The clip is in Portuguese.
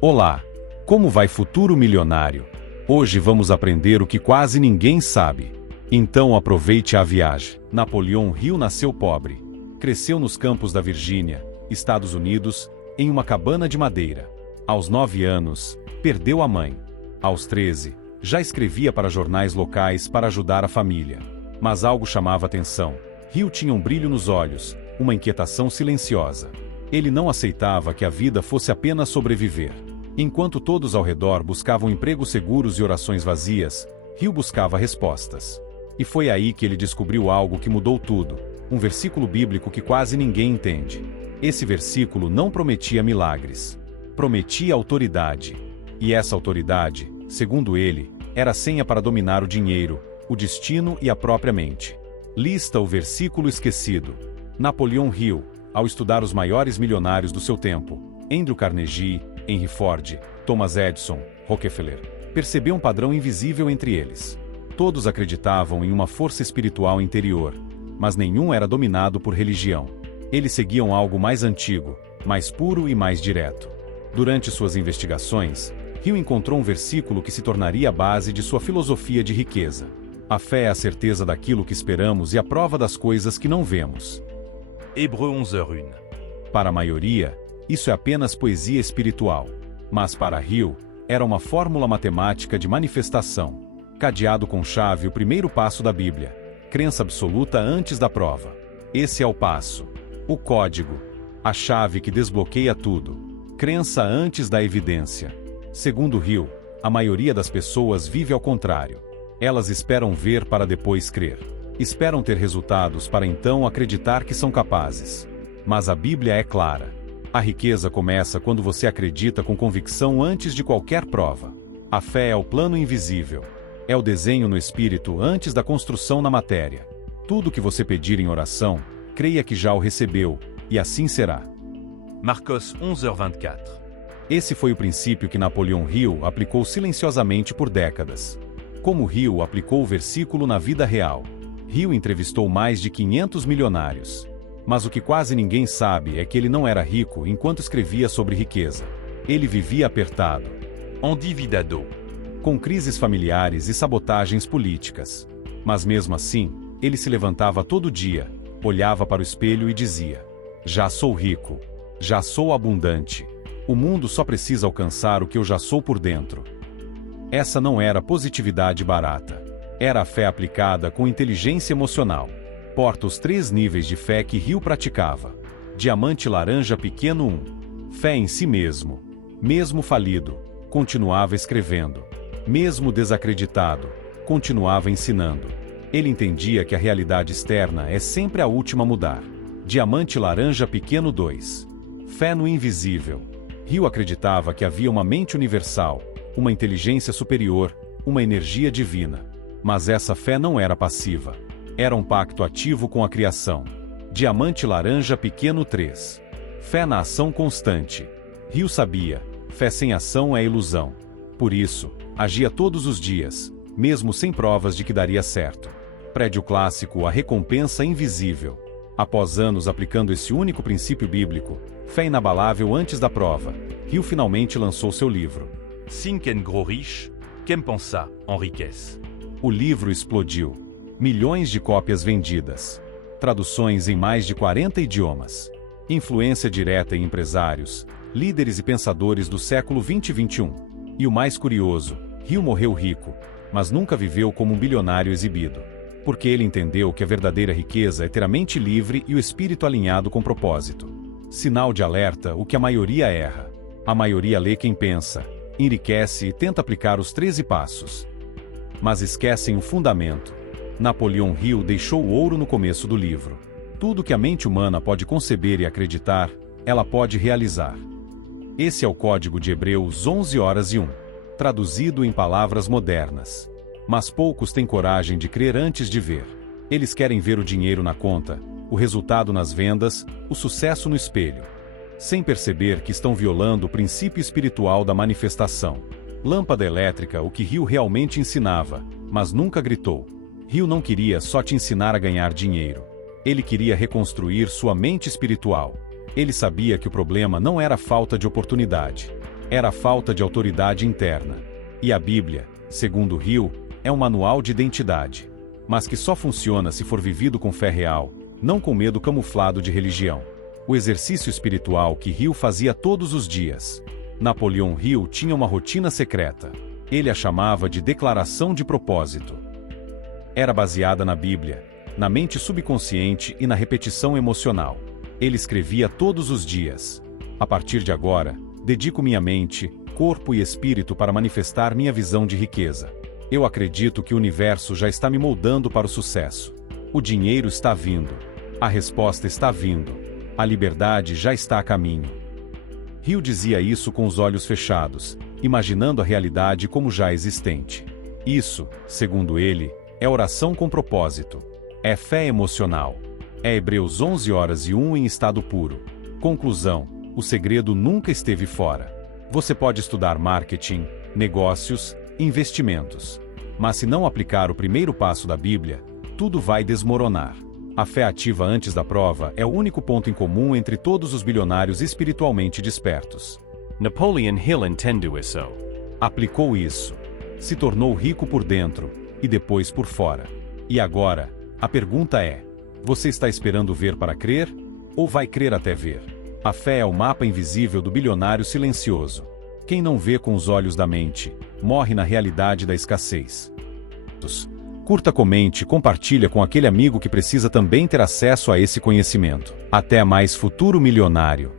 Olá! Como vai, futuro milionário? Hoje vamos aprender o que quase ninguém sabe. Então aproveite a viagem. Napoleão Hill nasceu pobre. Cresceu nos campos da Virgínia, Estados Unidos, em uma cabana de madeira. Aos 9 anos, perdeu a mãe. Aos 13, já escrevia para jornais locais para ajudar a família. Mas algo chamava atenção. Hill tinha um brilho nos olhos, uma inquietação silenciosa. Ele não aceitava que a vida fosse apenas sobreviver. Enquanto todos ao redor buscavam empregos seguros e orações vazias, Hill buscava respostas. E foi aí que ele descobriu algo que mudou tudo, um versículo bíblico que quase ninguém entende. Esse versículo não prometia milagres. Prometia autoridade. E essa autoridade, segundo ele, era a senha para dominar o dinheiro, o destino e a própria mente. Lista o versículo esquecido. Napoleão Hill, ao estudar os maiores milionários do seu tempo, Andrew Carnegie, Henry Ford, Thomas Edison, Rockefeller, percebeu um padrão invisível entre eles. Todos acreditavam em uma força espiritual interior, mas nenhum era dominado por religião. Eles seguiam algo mais antigo, mais puro e mais direto. Durante suas investigações, Hill encontrou um versículo que se tornaria a base de sua filosofia de riqueza. A fé é a certeza daquilo que esperamos e a prova das coisas que não vemos. Hébreux 11h01. Para a maioria, isso é apenas poesia espiritual. Mas para Hill, era uma fórmula matemática de manifestação. Cadeado com chave o primeiro passo da Bíblia. Crença absoluta antes da prova. Esse é o passo. O código. A chave que desbloqueia tudo. Crença antes da evidência. Segundo Hill, a maioria das pessoas vive ao contrário. Elas esperam ver para depois crer. Esperam ter resultados para então acreditar que são capazes. Mas a Bíblia é clara. A riqueza começa quando você acredita com convicção antes de qualquer prova. A fé é o plano invisível. É o desenho no espírito antes da construção na matéria. Tudo que você pedir em oração, creia que já o recebeu, e assim será. Marcos 11h24. Esse foi o princípio que Napoleão Hill aplicou silenciosamente por décadas. Como Hill aplicou o versículo na vida real. Hill entrevistou mais de 500 milionários. Mas o que quase ninguém sabe é que ele não era rico enquanto escrevia sobre riqueza. Ele vivia apertado, Endividado. com crises familiares e sabotagens políticas. Mas mesmo assim, ele se levantava todo dia, olhava para o espelho e dizia: já sou rico. Já sou abundante. O mundo só precisa alcançar o que eu já sou por dentro. Essa não era positividade barata. Era a fé aplicada com inteligência emocional. Porta os 3 níveis de fé que Hill praticava. Diamante laranja pequeno 1. Fé em si mesmo. Mesmo falido, continuava escrevendo. Mesmo desacreditado, continuava ensinando. Ele entendia que a realidade externa é sempre a última a mudar. Diamante laranja pequeno 2. Fé no invisível. Hill acreditava que havia uma mente universal, uma inteligência superior, uma energia divina. Mas essa fé não era passiva. Era um pacto ativo com a criação. Diamante laranja pequeno 3. Fé na ação constante. Hill sabia, fé sem ação é ilusão. Por isso, agia todos os dias, mesmo sem provas de que daria certo. Prédio clássico A Recompensa Invisível. Após anos aplicando esse único princípio bíblico, fé inabalável antes da prova, Hill finalmente lançou seu livro. Think and Grow Rich, quem pensa enriquece. O livro explodiu. Milhões de cópias vendidas. Traduções em mais de 40 idiomas. Influência direta em empresários, líderes e pensadores do século 20 e 21. E o mais curioso, Hill morreu rico, mas nunca viveu como um bilionário exibido. Porque ele entendeu que a verdadeira riqueza é ter a mente livre e o espírito alinhado com propósito. Sinal de alerta, o que a maioria erra. A maioria lê quem pensa, enriquece e tenta aplicar os 13 passos. Mas esquecem o fundamento. Napoleão Hill deixou o ouro no começo do livro. Tudo que a mente humana pode conceber e acreditar, ela pode realizar. Esse é o código de Hebreus 11h01, traduzido em palavras modernas. Mas poucos têm coragem de crer antes de ver. Eles querem ver o dinheiro na conta, o resultado nas vendas, o sucesso no espelho. Sem perceber que estão violando o princípio espiritual da manifestação. Lâmpada elétrica, o que Hill realmente ensinava, mas nunca gritou. Hill não queria só te ensinar a ganhar dinheiro. Ele queria reconstruir sua mente espiritual. Ele sabia que o problema não era a falta de oportunidade. Era a falta de autoridade interna. E a Bíblia, segundo Hill, é um manual de identidade, mas que só funciona se for vivido com fé real, não com medo camuflado de religião. O exercício espiritual que Hill fazia todos os dias. Napoleon Hill tinha uma rotina secreta. Ele a chamava de declaração de propósito. Era baseada na Bíblia, na mente subconsciente e na repetição emocional. Ele escrevia todos os dias: a partir de agora, dedico minha mente, corpo e espírito para manifestar minha visão de riqueza. Eu acredito que o universo já está me moldando para o sucesso. O dinheiro está vindo. A resposta está vindo. A liberdade já está a caminho. Hill dizia isso com os olhos fechados, imaginando a realidade como já existente. Isso, segundo ele, é oração com propósito. É fé emocional. É Hebreus 11:1 em estado puro. Conclusão: o segredo nunca esteve fora. Você pode estudar marketing, negócios, investimentos. Mas se não aplicar o primeiro passo da Bíblia, tudo vai desmoronar. A fé ativa antes da prova é o único ponto em comum entre todos os bilionários espiritualmente despertos. Napoleon Hill entendeu isso. Aplicou isso. Se tornou rico por dentro e depois por fora. E agora, a pergunta é: você está esperando ver para crer? Ou vai crer até ver? A fé é o mapa invisível do bilionário silencioso. Quem não vê com os olhos da mente, morre na realidade da escassez. Curta, comente, compartilha com aquele amigo que precisa também ter acesso a esse conhecimento. Até mais, futuro milionário!